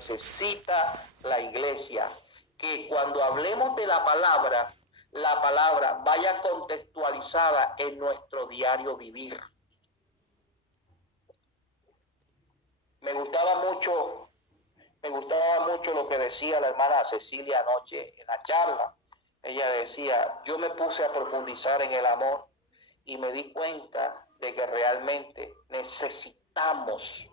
necesita la iglesia. Que cuando hablemos de la palabra vaya contextualizada en nuestro diario vivir. Me gustaba mucho lo que decía la hermana Cecilia anoche en la charla. Ella decía, yo me puse a profundizar en el amor y me di cuenta de que realmente necesitamos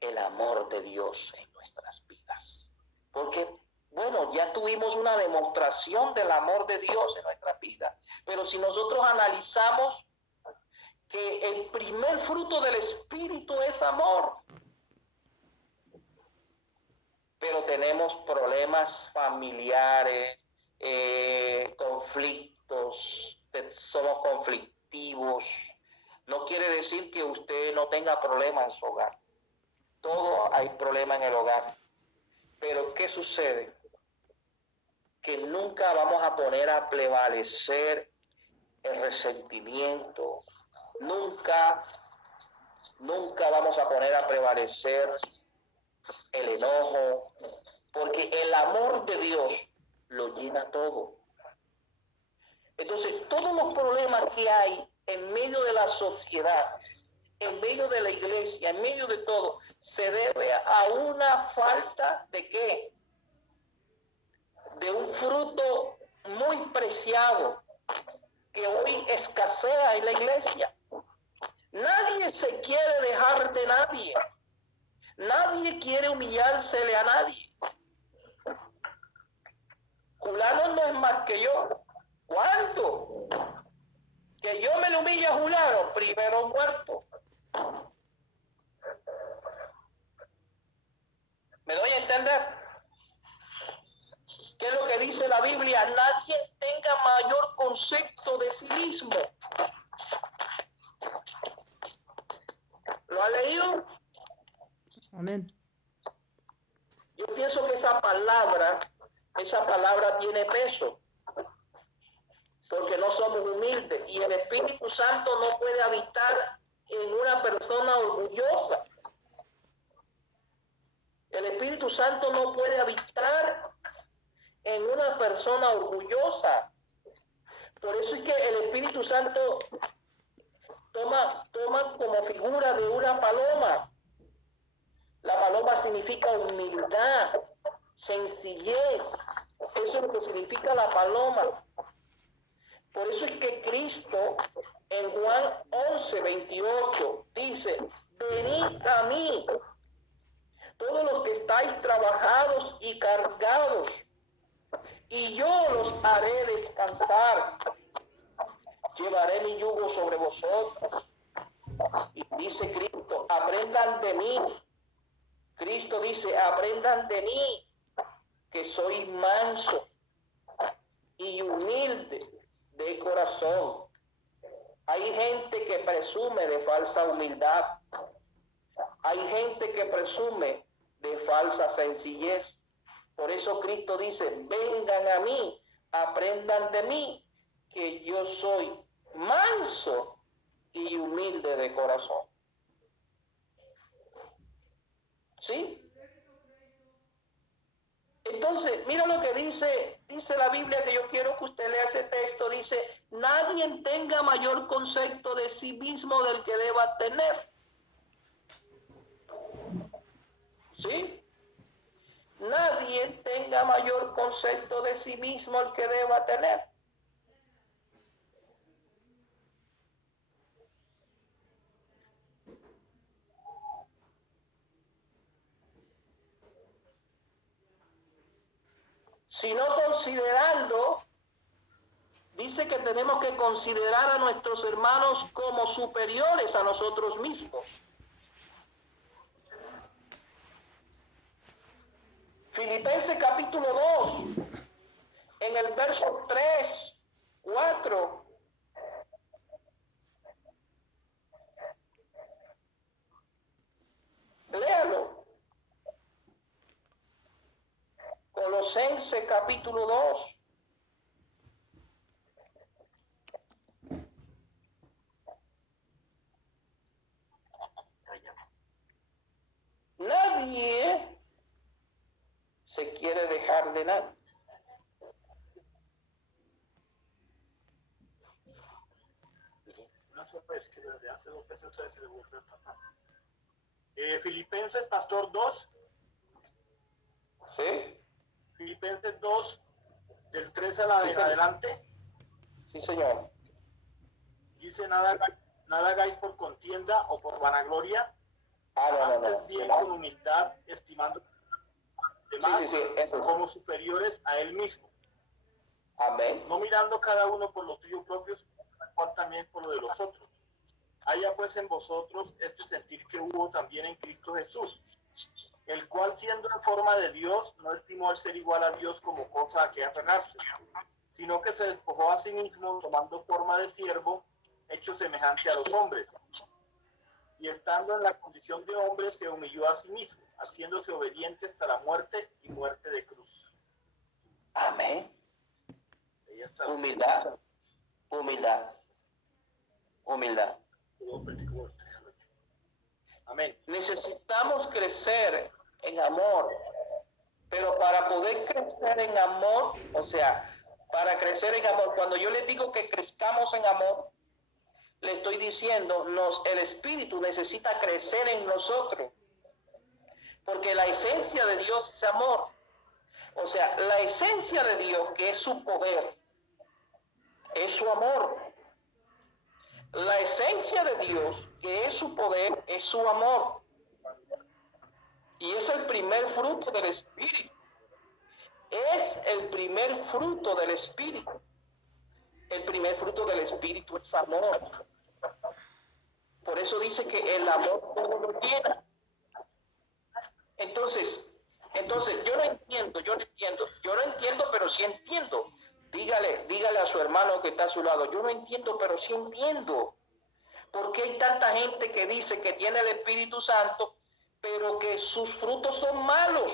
el amor de Dios en nuestras vidas. Porque, bueno, ya tuvimos una demostración del amor de Dios en nuestras vidas. Pero si nosotros analizamos que el primer fruto del Espíritu es amor, pero tenemos problemas familiares, conflictos, somos conflictivos. No quiere decir que usted no tenga problemas en su hogar. Todo hay problema en el hogar. Pero ¿qué sucede? Que nunca vamos a poner a prevalecer el resentimiento. Nunca vamos a poner a prevalecer el enojo, porque el amor de Dios lo llena todo. Entonces, todos los problemas que hay en medio de la sociedad, en medio de la iglesia, en medio de todo, se debe a una falta de ¿qué? De un fruto muy preciado que hoy escasea en la iglesia. Nadie se quiere dejar de nadie. Nadie quiere humillársele a nadie. Fulano no es más que yo. ¿Cuánto? Que yo me lo humille a Fulano, primero muerto. ¿Me doy a entender? ¿Qué es lo que dice la Biblia? Nadie tenga mayor concepto de sí mismo. ¿Lo ha leído? Amén. Yo pienso que esa palabra tiene peso, porque no somos humildes y el Espíritu Santo no puede habitar en una persona orgullosa. El Espíritu Santo no puede habitar en una persona orgullosa. Por eso es que el Espíritu Santo toma como figura de una paloma. La paloma significa humildad, sencillez. Eso es lo que significa la paloma. Por eso es que Cristo en Juan 11:28 dice, venid a mí, todos los que estáis trabajados y cargados, y yo los haré descansar. Llevaré mi yugo sobre vosotros. Y dice Cristo, aprendan de mí. Cristo dice, aprendan de mí, que soy manso y humilde de corazón. Hay gente que presume de falsa humildad. Hay gente que presume de falsa sencillez. Por eso Cristo dice, vengan a mí, aprendan de mí, que yo soy manso y humilde de corazón. ¿Sí? Entonces, mira lo que dice la Biblia, que yo quiero que usted lea ese texto. Dice, nadie tenga mayor concepto de sí mismo del que deba tener. ¿Sí? Nadie tenga mayor concepto de sí mismo el que deba tener. Sino considerando, dice que tenemos que considerar a nuestros hermanos como superiores a nosotros mismos. Filipenses capítulo 2, en el verso 3, 4. Léalo. Colosenses capítulo 2. condenar. Filipenses, pastor 2. ¿Sí? Filipenses 2, del 3 en adelante. Sí, señor. Dice, nada hagáis por contienda o por vanagloria, antes bien con humildad, estimando demás como superiores a él mismo. Amén. No mirando cada uno por los suyos propios, cual también por lo de los otros. Haya pues en vosotros este sentir que hubo también en Cristo Jesús, el cual siendo en forma de Dios, no estimó el ser igual a Dios como cosa a que aferrarse, sino que se despojó a sí mismo, tomando forma de siervo, hecho semejante a los hombres. Y estando en la condición de hombre, se humilló a sí mismo, haciéndose obediente hasta la muerte y muerte de cruz. Amén. Ahí está. Humildad. Amén. Necesitamos crecer en amor, pero para poder crecer en amor, o sea, para crecer en amor, cuando yo les digo que crezcamos en amor, le estoy diciendo, el Espíritu necesita crecer en nosotros, porque la esencia de Dios es amor. O sea, la esencia de Dios, que es su poder, es su amor. La esencia de Dios, que es su poder, es su amor. Y es el primer fruto del Espíritu. Es el primer fruto del Espíritu. El primer fruto del Espíritu es amor. Por eso dice que el amor todo lo llena. Entonces, yo no entiendo, pero sí entiendo. Dígale a su hermano que está a su lado, yo no entiendo, pero sí entiendo. ¿Por qué hay tanta gente que dice que tiene el Espíritu Santo, pero que sus frutos son malos?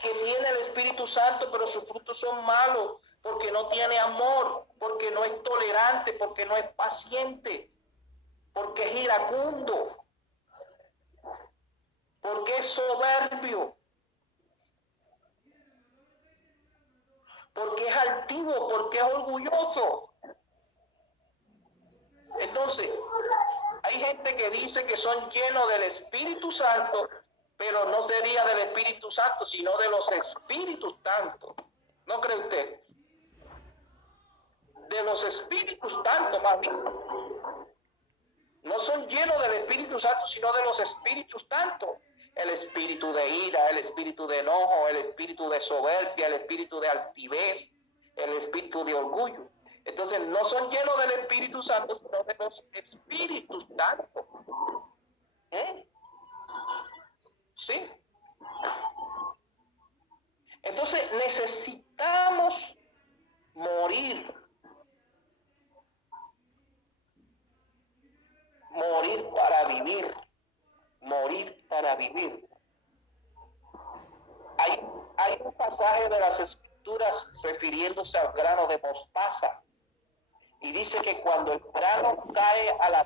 Que tiene el Espíritu Santo, pero sus frutos son malos, porque no tiene amor, porque no es tolerante, porque no es paciente, porque es iracundo, porque es soberbio, porque es altivo, porque es orgulloso. Entonces, hay gente que dice que son llenos del Espíritu Santo, pero no sería del Espíritu Santo, sino de los Espíritus Santos. ¿No cree usted? De los Espíritus Santos, más bien. No son llenos del Espíritu Santo, sino de los Espíritus Santos. El espíritu de ira, el espíritu de enojo, el espíritu de soberbia, el espíritu de altivez, el espíritu de orgullo. Entonces no son llenos del Espíritu Santo, sino de los Espíritus Santos. ¿Sí? Entonces necesitamos morir para vivir. Morir para vivir. Hay un pasaje de las Escrituras refiriéndose al grano de mostaza. Y dice que cuando el grano cae a la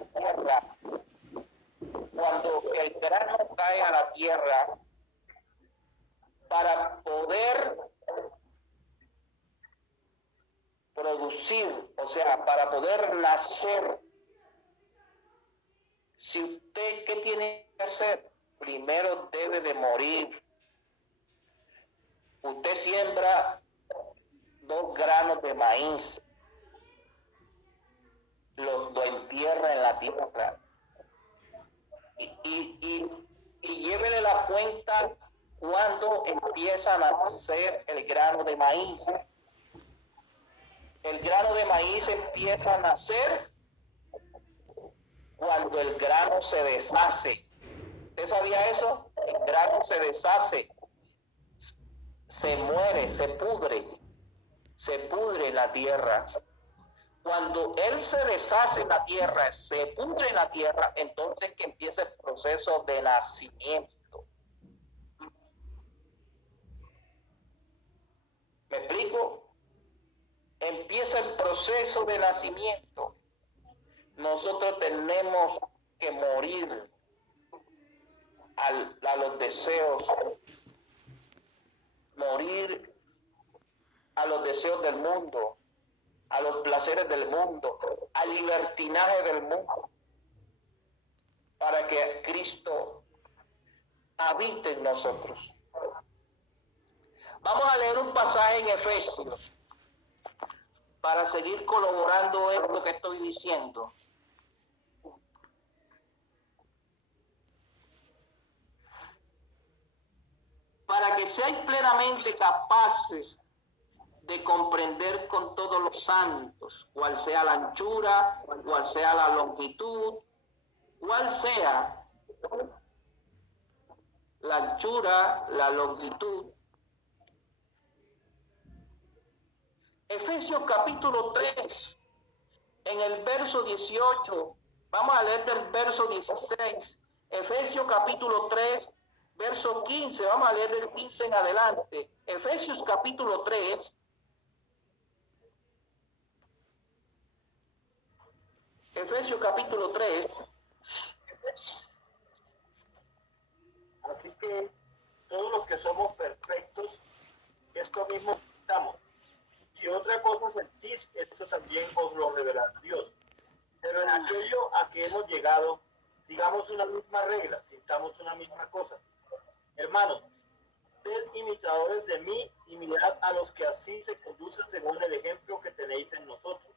tierra, para poder producir, o sea, para poder nacer, si usted, ¿qué tiene que hacer? Primero debe de morir. Usted siembra 2 granos de maíz, lo entierra en la tierra y llévele la cuenta cuando empieza a nacer el grano de maíz. El grano de maíz empieza a nacer cuando el grano se deshace. ¿Usted sabía eso? El grano se deshace, se muere, se pudre en la tierra. Cuando él se deshace en la tierra, se pudre en la tierra, entonces que empieza el proceso de nacimiento. ¿Me explico? Empieza el proceso de nacimiento. Nosotros tenemos que morir a los deseos. morir a los deseos del mundo, a los placeres del mundo, al libertinaje del mundo, para que Cristo habite en nosotros. Vamos a leer un pasaje en Efesios para seguir corroborando esto que estoy diciendo. Para que seáis plenamente capaces de comprender con todos los santos cuál sea la anchura, cuál sea la longitud, cuál sea la anchura, la longitud. Efesios capítulo 3, en el verso 18, vamos a leer del verso 16. Efesios capítulo 3, verso 15, vamos a leer del 15 en adelante. Efesios capítulo 3. Efesios capítulo 3. Así que todos los que somos perfectos, esto mismo estamos. Si otra cosa sentís, esto también os lo revelará Dios. Pero en aquello a que hemos llegado, digamos una misma regla, sintamos una misma cosa. Hermanos, sed imitadores de mí y mirad a los que así se conducen según el ejemplo que tenéis en nosotros.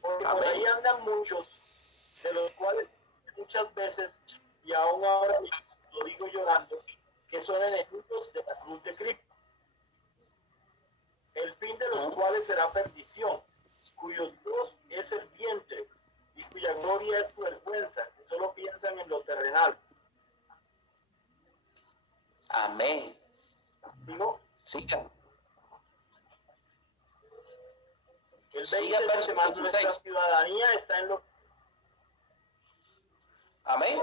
Porque por ahí andan muchos, de los cuales muchas veces, y aún ahora lo digo llorando, que son enemigos de la cruz de Cristo, el fin de los cuales será perdición, cuyo Dios es el vientre y cuya gloria es su vergüenza, que solo piensan en lo terrenal. Amén. ¿Digo? Siga. El Siga el 20 verso más nuestra 16. ciudadanía está en lo... Amén.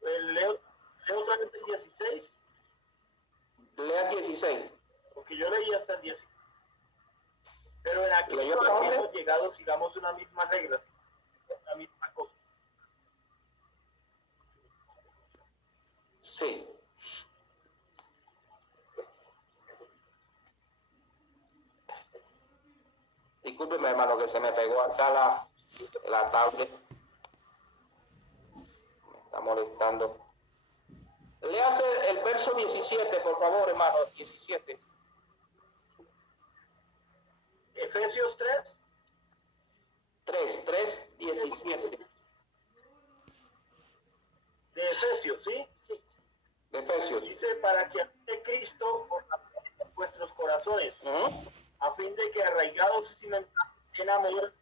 Leo otra vez el 16, Lea 16. porque yo leí hasta el 16. Pero en aquello ¿Leyó a que dónde? hemos llegado, sigamos una misma regla, la misma cosa. Sí. Discúlpeme, hermano, que se me pegó acá la tablet. Me está molestando. Léase el verso 17, por favor, hermano. 17. Efesios 3, 17. de Efesios, ¿sí? Sí. De Efesios. Dice, para que habite Cristo por la fe en vuestros corazones, a fin de que arraigados y cimentados en amor,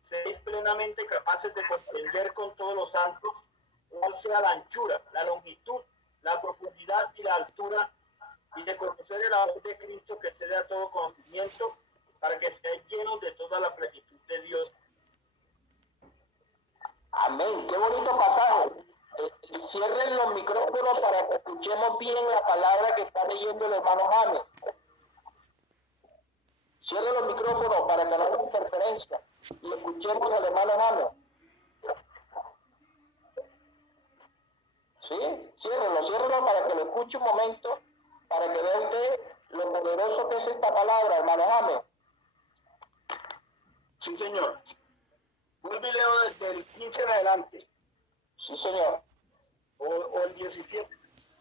seréis plenamente capaces de comprender con todos los santos cuál sea la anchura, la longitud, la profundidad y la altura, y de conocer el amor de Cristo que excede a todo conocimiento, para que seáis llenos de toda la plenitud de Dios. Amén. Qué bonito pasaje. Cierren los micrófonos para que escuchemos bien la palabra que está leyendo el hermano James. Cierren los micrófonos para que no haya interferencia y escuchemos al hermano James. ¿Sí? Ciérrenlo para que lo escuche un momento, para que vea usted lo poderoso que es esta palabra, hermano James. Sí, señor. Vuelve y leo desde el 15 en adelante. Sí, señor. O el 17.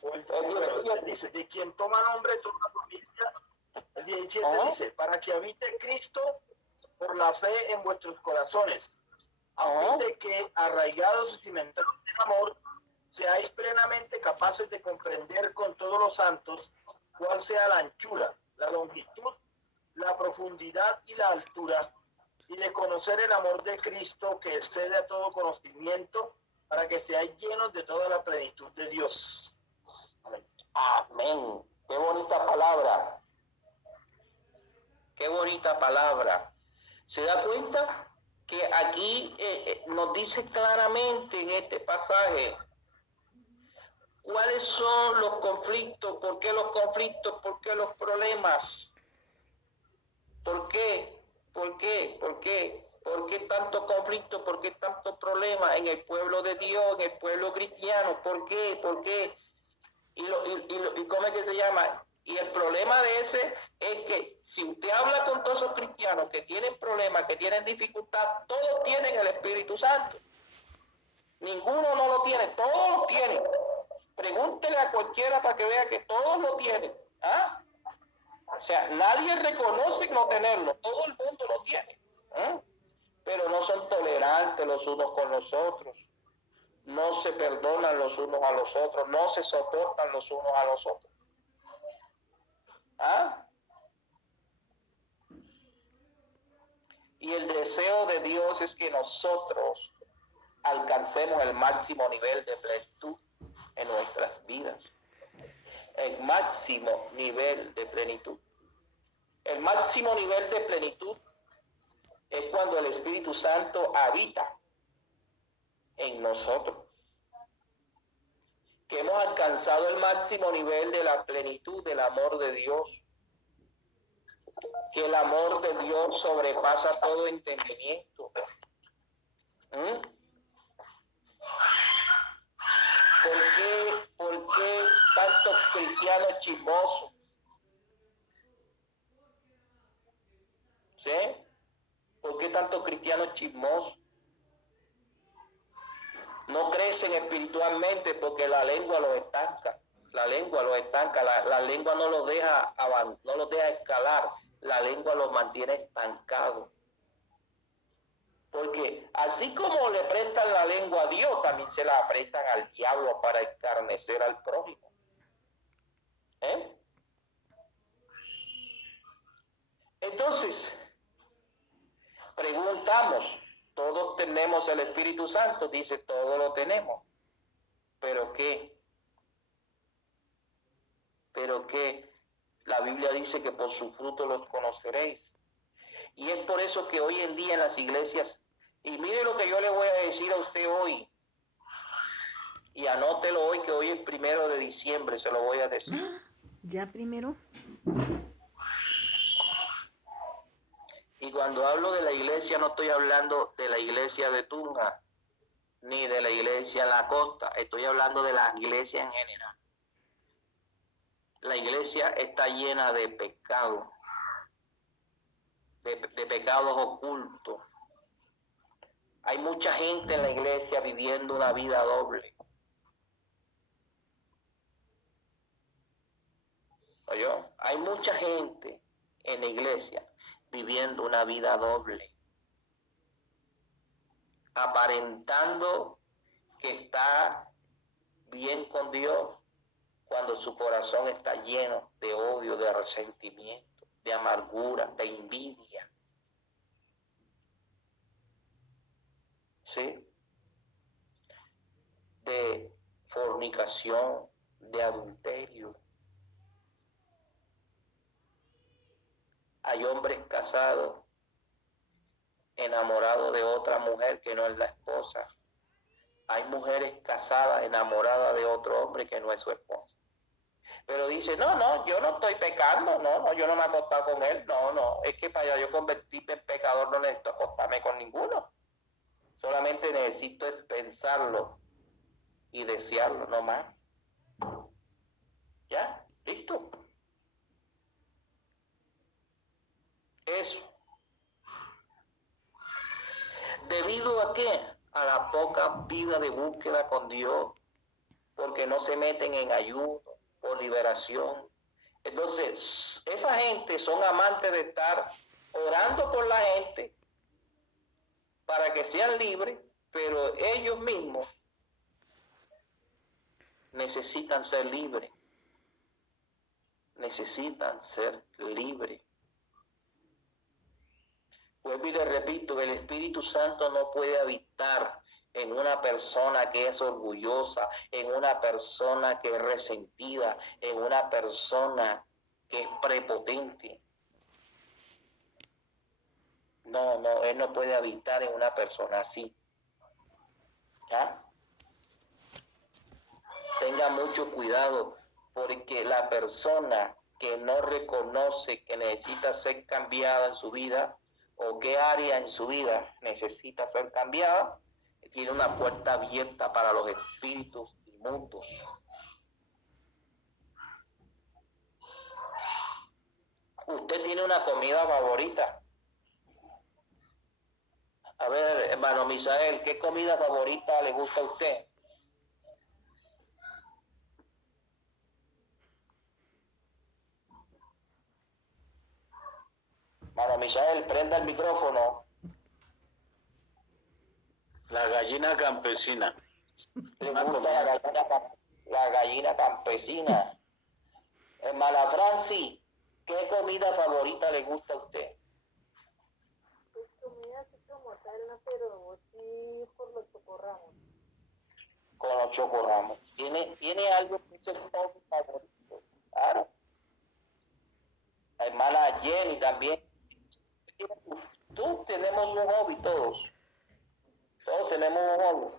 O el 17 dice, de quien toma nombre toda la familia. El 17 dice, para que habite Cristo por la fe en vuestros corazones, a fin de que, arraigados y cimentados en amor, seáis plenamente capaces de comprender con todos los santos cuál sea la anchura, la longitud, la profundidad y la altura, y de conocer el amor de Cristo que excede a todo conocimiento, para que seáis llenos de toda la plenitud de Dios. Amén. Amén. Qué bonita palabra. Qué bonita palabra. ¿Se da cuenta que aquí nos dice claramente en este pasaje cuáles son los conflictos? ¿Por qué los conflictos? ¿Por qué los problemas? ¿Por qué? ¿Por qué? ¿Por qué? ¿Por qué tanto conflicto? ¿Por qué tanto problema en el pueblo de Dios, en el pueblo cristiano? ¿Por qué? ¿Por qué? ¿Y cómo es que se llama? Y el problema de ese es que si usted habla con todos esos cristianos que tienen problemas, que tienen dificultad, todos tienen el Espíritu Santo. Ninguno no lo tiene, todos lo tienen. Pregúntele a cualquiera para que vea que todos lo tienen. ¿Ah? O sea, nadie reconoce no tenerlo, todo el mundo lo tiene. Pero no son tolerantes los unos con los otros, no se perdonan los unos a los otros, no se soportan los unos a los otros. ¿Ah? Y el deseo de Dios es que nosotros alcancemos el máximo nivel de plenitud en nuestras vidas. El máximo nivel de plenitud. El máximo nivel de plenitud es cuando el Espíritu Santo habita en nosotros. Que hemos alcanzado el máximo nivel de la plenitud del amor de Dios. Que el amor de Dios sobrepasa todo entendimiento. ¿Por qué tantos cristianos chismosos? ¿Sí? ¿Por qué tantos cristianos chismosos? No crecen espiritualmente porque la lengua los estanca. La lengua los estanca. La lengua no los deja escalar. La lengua los mantiene estancados. Porque así como le prestan la lengua a Dios, también se la prestan al diablo para escarnecer al prójimo. Entonces, preguntamos, todos tenemos el Espíritu Santo, dice, todos lo tenemos. ¿Pero qué? ¿Pero qué? La Biblia dice que por su fruto los conoceréis. Y es por eso que hoy en día en las iglesias, y mire lo que yo le voy a decir a usted hoy, y anótelo hoy, que hoy es 1 de diciembre, se lo voy a decir. ¿Ya primero? Y cuando hablo de la iglesia, no estoy hablando de la iglesia de Tunja, ni de la iglesia en la costa, estoy hablando de la iglesia en general. La iglesia está llena de pecados, de pecados ocultos. Hay mucha gente en la iglesia viviendo una vida doble. ¿Oyó? Hay mucha gente en la iglesia viviendo una vida doble, aparentando que está bien con Dios cuando su corazón está lleno de odio, de resentimiento, de amargura, de envidia. ¿Sí? De fornicación, de adulterio. Hay hombres casados, enamorados de otra mujer que no es la esposa. Hay mujeres casadas, enamoradas de otro hombre que no es su esposa. Pero dice, no, yo no estoy pecando, no, yo no me he acostado con él, no, es que para yo convertirme en pecador no necesito acostarme con ninguno. Solamente necesito pensarlo y desearlo, no más. ¿Ya? ¿Listo? Eso. ¿Debido a qué? A la poca vida de búsqueda con Dios, porque no se meten en ayuno, por liberación. Entonces, esa gente son amantes de estar orando por la gente para que sean libres, pero ellos mismos necesitan ser libres. Necesitan ser libres. Vuelvo y le repito, el Espíritu Santo no puede habitar en una persona que es orgullosa, en una persona que es resentida, en una persona que es prepotente. No, Él no puede habitar en una persona así. ¿Ya? Tenga mucho cuidado, porque la persona que no reconoce que necesita ser cambiada en su vida, o qué área en su vida necesita ser cambiada, tiene una puerta abierta para los espíritus inmundos. usted tiene una comida favorita. A ver, hermano Misael, ¿qué comida favorita le gusta a usted? Hermano Misael, prenda el micrófono. La gallina campesina. Le gusta la gallina campesina. Hermana Franci, ¿qué comida favorita le gusta a usted? Pues comida así como tal, no, pero sí por los chocorramos. Con los chocorramos. ¿Tiene algo que es el hobby favorito? Claro. La hermana Jenny también. Todos tenemos un hobby, todos. Todos tenemos un hobby.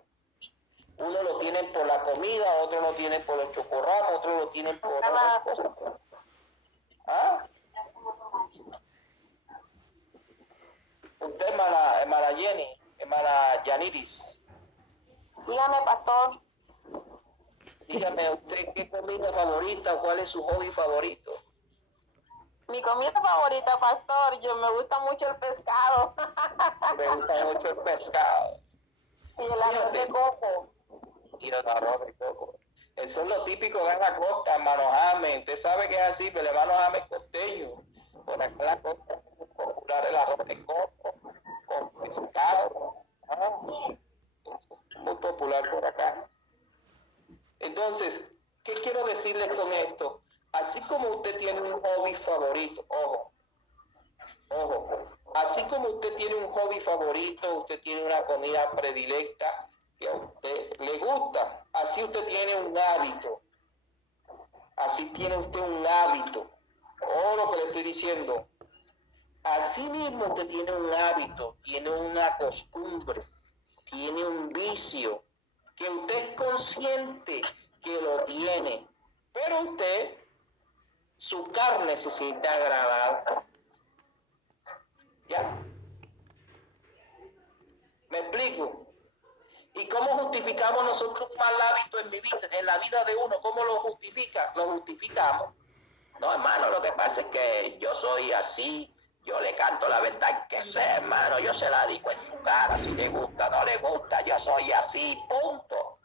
Uno lo tienen por la comida, otro lo tienen por los chocorramos, otro lo tienen por otras cosas. ¿Ah? Usted, hermana Jenny, hermana Yaniris. Dígame, pastor. Dígame usted qué comida favorita o cuál es su hobby favorito. Mi comida favorita, pastor, me gusta mucho el pescado. Me gusta mucho el pescado. Y el arroz de coco. Y el arroz de coco. Eso es lo típico de la costa, hermano James. Usted sabe que es así, pero el hermano James es costeño. Por acá en la costa es popular el arroz de coco con pescado. Es muy popular por acá. Entonces, ¿qué quiero decirles con esto? Así como usted tiene un hobby favorito, ojo, así como usted tiene un hobby favorito, usted tiene una comida predilecta que a usted le gusta, así usted tiene un hábito, así tiene usted un hábito, lo que le estoy diciendo, así mismo usted tiene un hábito, tiene una costumbre, tiene un vicio, que usted es consciente que lo tiene, pero usted, su carne se siente agradada. ¿Ya? ¿Me explico? ¿Y cómo justificamos nosotros un mal hábito en la vida de uno? ¿Cómo lo justifica? Lo justificamos. No, hermano, lo que pasa es que yo soy así. Yo le canto la verdad que sé, hermano. Yo se la digo en su cara. Si le gusta, no le gusta. Yo soy así, punto.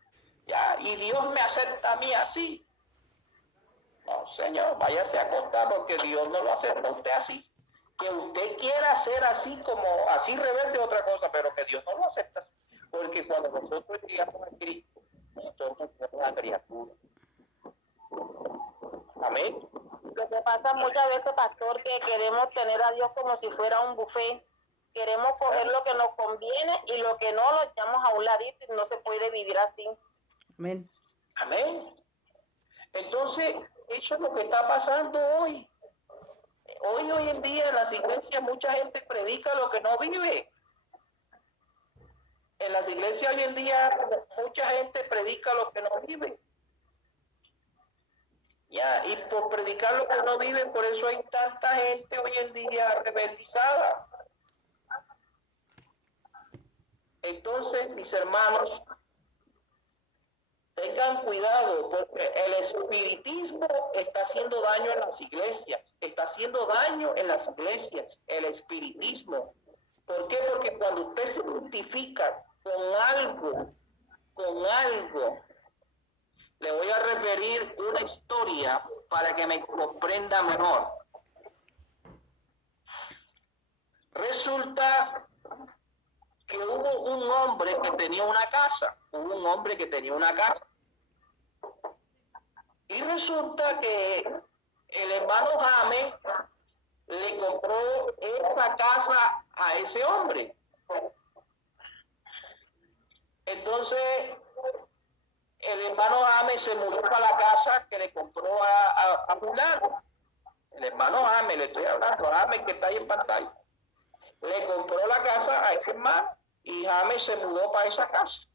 ¿Ya? Y Dios me acepta a mí así. No, señor, váyase a acostar porque Dios no lo acepta a usted así. Que usted quiera ser así como, así rebelde otra cosa, pero que Dios no lo acepta así. Porque cuando nosotros llegamos a Cristo, nosotros somos una criatura. Amén. Lo que pasa muchas veces, pastor, que queremos tener a Dios como si fuera un buffet. Queremos coger lo que nos conviene y lo que no lo echamos a un ladito y no se puede vivir así. Amén. Amén. Entonces, eso es lo que está pasando hoy. Hoy en día en las iglesias mucha gente predica lo que no vive. En las iglesias hoy en día mucha gente predica lo que no vive. Ya, y por predicar lo que no vive, por eso hay tanta gente hoy en día rebeldizada. Entonces, mis hermanos, tengan cuidado porque el espiritismo está haciendo daño en las iglesias, el espiritismo. ¿Por qué? Porque cuando usted se identifica con algo, le voy a referir una historia para que me comprenda mejor. Resulta que hubo un hombre que tenía una casa, y resulta que el hermano James le compró esa casa a ese hombre. Entonces, el hermano James se mudó para la casa que le compró a fulano. El hermano James, le estoy hablando, James que está ahí en pantalla. Le compró la casa a ese hermano y James se mudó para esa casa.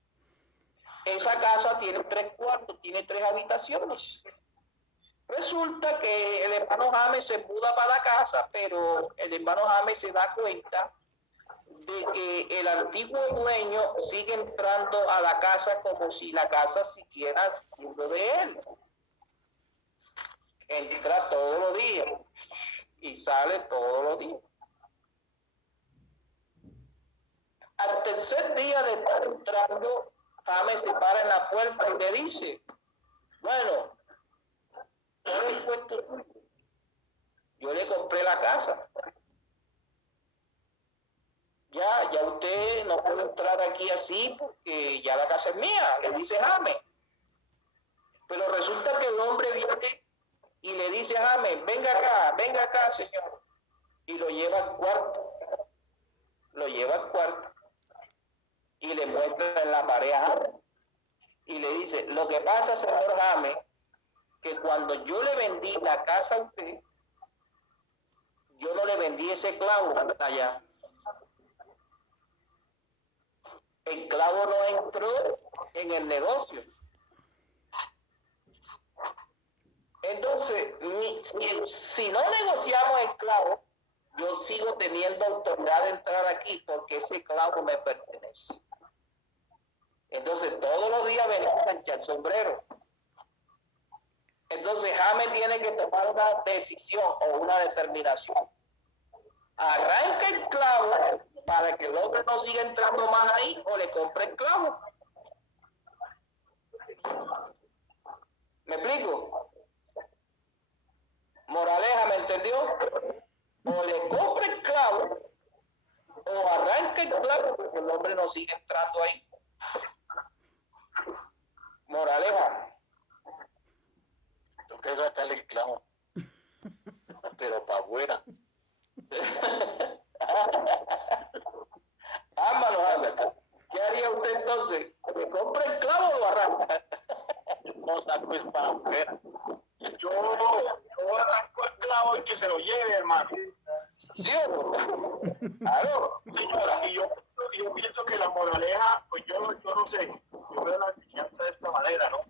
Esa casa tiene 3 cuartos, tiene 3 habitaciones. Resulta que el hermano James se muda para la casa, pero el hermano James se da cuenta de que el antiguo dueño sigue entrando a la casa como si la casa siguiera siendo de él. Entra todos los días. y sale todos los días. Al tercer día de estar entrando, James se para en la puerta y le dice, bueno, ¿cuál es el puesto tuyo? Yo le compré la casa. Ya usted no puede entrar aquí así porque ya la casa es mía, le dice James. Pero resulta que el hombre viene y le dice a James, venga acá, señor. Y lo lleva al cuarto. Y le muestra en la pared a James. Y le dice, lo que pasa, señor James, que cuando yo le vendí la casa a usted, yo no le vendí ese clavo allá. El clavo no entró en el negocio. Entonces, si no negociamos el clavo, yo sigo teniendo autoridad de entrar aquí porque ese clavo me pertenece. Entonces, todos los días venimos a echar sombrero. Entonces, James tiene que tomar una decisión o una determinación. Arranca el clavo para que el hombre no siga entrando más ahí o le compre el clavo. ¿Me explico? Moraleja, ¿me entendió? O le compra el clavo o arranca el clavo porque el hombre no sigue entrando ahí. Moraleja. Tengo que sacarle el clavo. Pero para afuera. Ámalo. ¿Qué haría usted entonces? ¿Le compra el clavo o lo arranca? No saco es para afuera. Yo arranco el clavo y que se lo lleve, hermano. ¿Sí o no? Claro. Señora, y yo pienso que la moraleja, pues yo no sé, yo veo la enseñanza de esta manera, ¿no?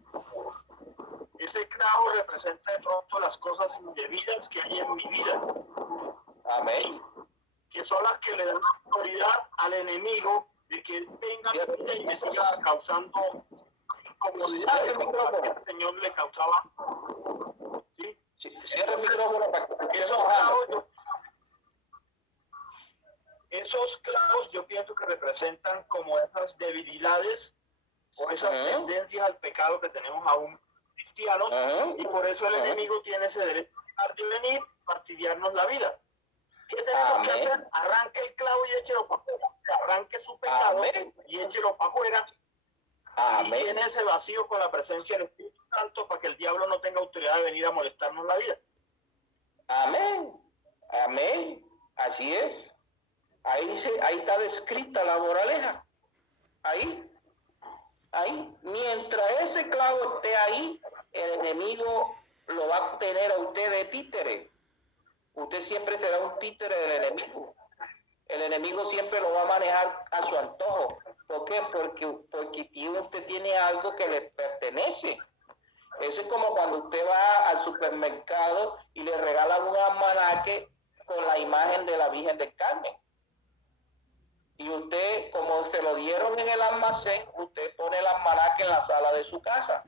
Ese clavo representa de pronto las cosas indebidas que hay en mi vida. Amén. Que son las que le dan autoridad al enemigo de que venga a mi vida y me siga causando incomodidades como la que el Señor le causaba. ¿Sí? Cierra el micrófono para que esos clavos yo pienso que representan como esas debilidades o esas tendencias al pecado que tenemos aún cristianos, y por eso el enemigo tiene ese derecho de venir a fastidiarnos la vida. ¿Qué tenemos que hacer? Arranque el clavo y échelo para afuera. Arranque su pecado y échelo para afuera. Y tiene ese vacío con la presencia del Espíritu Santo para que el diablo no tenga autoridad de venir a molestarnos la vida. Amén. Así es. Ahí está descrita la moraleja. Ahí. Mientras ese clavo esté ahí, el enemigo lo va a tener a usted de títere. Usted siempre será un títere del enemigo. El enemigo siempre lo va a manejar a su antojo. ¿Por qué? Porque usted tiene algo que le pertenece. Eso es como cuando usted va al supermercado y le regalan un almanaque con la imagen de la Virgen del Carmen. Y usted, como se lo dieron en el almacén, usted pone el almanaque en la sala de su casa.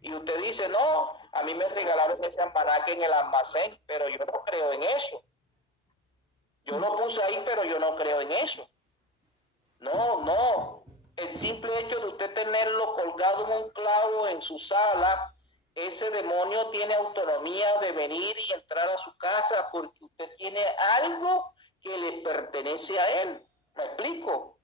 Y usted dice, no, a mí me regalaron ese almanaque en el almacén, pero yo no creo en eso. Yo lo puse ahí, pero yo no creo en eso. No. El simple hecho de usted tenerlo colgado en un clavo en su sala, ese demonio tiene autonomía de venir y entrar a su casa porque usted tiene algo que le pertenece a él. ¿Me explico?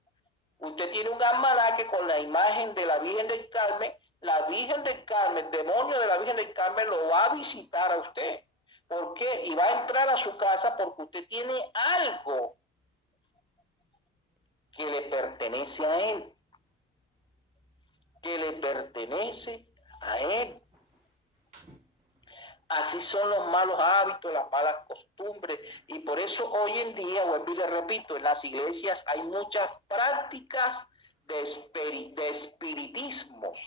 Usted tiene un almanaque con la imagen de la Virgen del Carmen. La Virgen del Carmen, el demonio de la Virgen del Carmen lo va a visitar a usted. ¿Por qué? Y va a entrar a su casa porque usted tiene algo que le pertenece a él. Que le pertenece a él. Así son los malos hábitos, las malas costumbres. Y por eso hoy en día, vuelvo y le repito, en las iglesias hay muchas prácticas de espiritismos.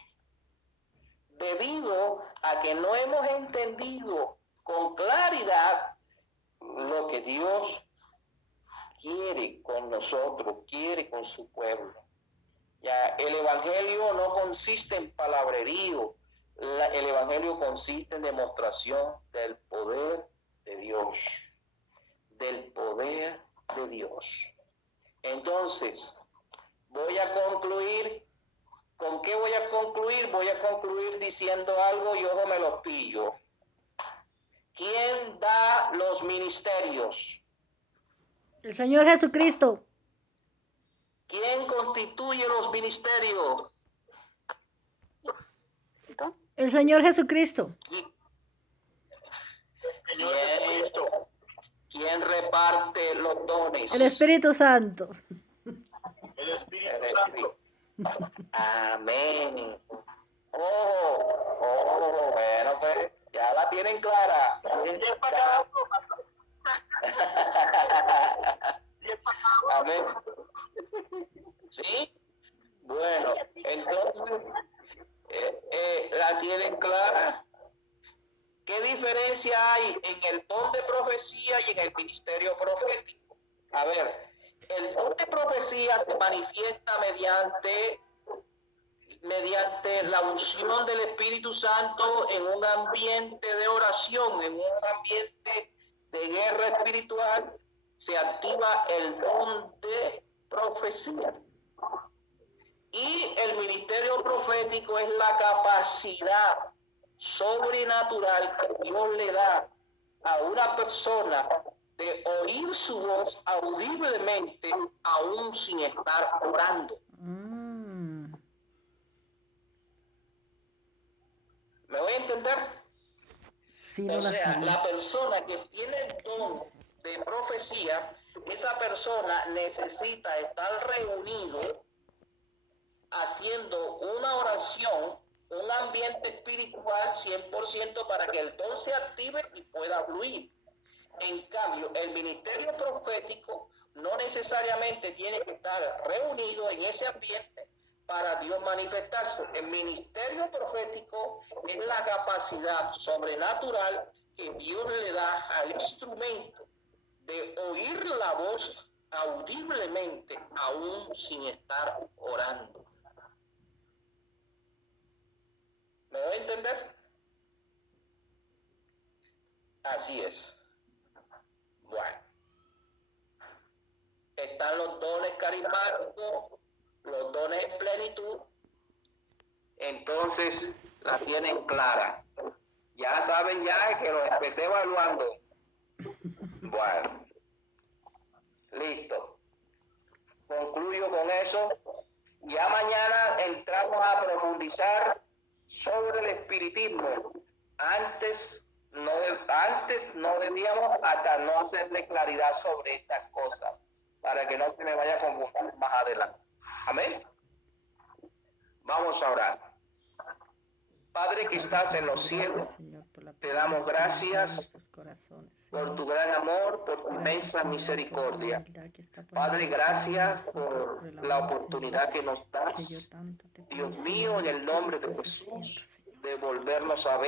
Debido a que no hemos entendido con claridad lo que Dios quiere con nosotros, quiere con su pueblo. Ya, el evangelio no consiste en palabrerío, el evangelio consiste en demostración del poder de Dios. del poder de Dios. Entonces, voy a concluir. ¿Con qué voy a concluir? Voy a concluir diciendo algo y ojo me lo pillo. ¿Quién da los ministerios? El Señor Jesucristo. ¿Quién constituye los ministerios? El Señor Jesucristo. Señor Jesucristo. ¿Quién reparte los dones? El Espíritu Santo. El Espíritu Santo. Amén. Bueno, pues ya la tienen clara. Amén. ¿Sí? Bueno, entonces, ¿la tienen clara? ¿Qué diferencia hay en el don de profecía y en el ministerio profético? A ver, el don de profecía se manifiesta mediante la unción del Espíritu Santo en un ambiente de oración, en un ambiente de guerra espiritual, se activa el don de profecía. Y el ministerio profético es la capacidad sobrenatural que Dios le da a una persona de oír su voz audiblemente aún sin estar orando. ¿Me voy a entender? Sí, no O la sea, sabía. la persona que tiene el don de profecía, esa persona necesita estar reunido haciendo una oración, un ambiente espiritual 100% para que el don se active y pueda fluir. En cambio, el ministerio profético no necesariamente tiene que estar reunido en ese ambiente para Dios manifestarse. El ministerio profético es la capacidad sobrenatural que Dios le da al instrumento de oír la voz audiblemente aún sin estar orando. ¿Me voy a entender? Así es. Bueno. Están los dones carismáticos, los dones en plenitud. Entonces, la tienen clara. Ya saben ya que los empecé evaluando. Bueno. Listo. Concluyo con eso. Ya mañana entramos a profundizar sobre el espiritismo. Antes no debíamos hasta no hacerle claridad sobre estas cosas, para que no se me vaya a confundir más adelante. Amén. Vamos a orar. Padre que estás en los cielos, te damos gracias por tu gran amor, por tu inmensa misericordia. Padre, gracias por la oportunidad que nos das, Dios mío, en el nombre de Jesús, de volvernos a ver.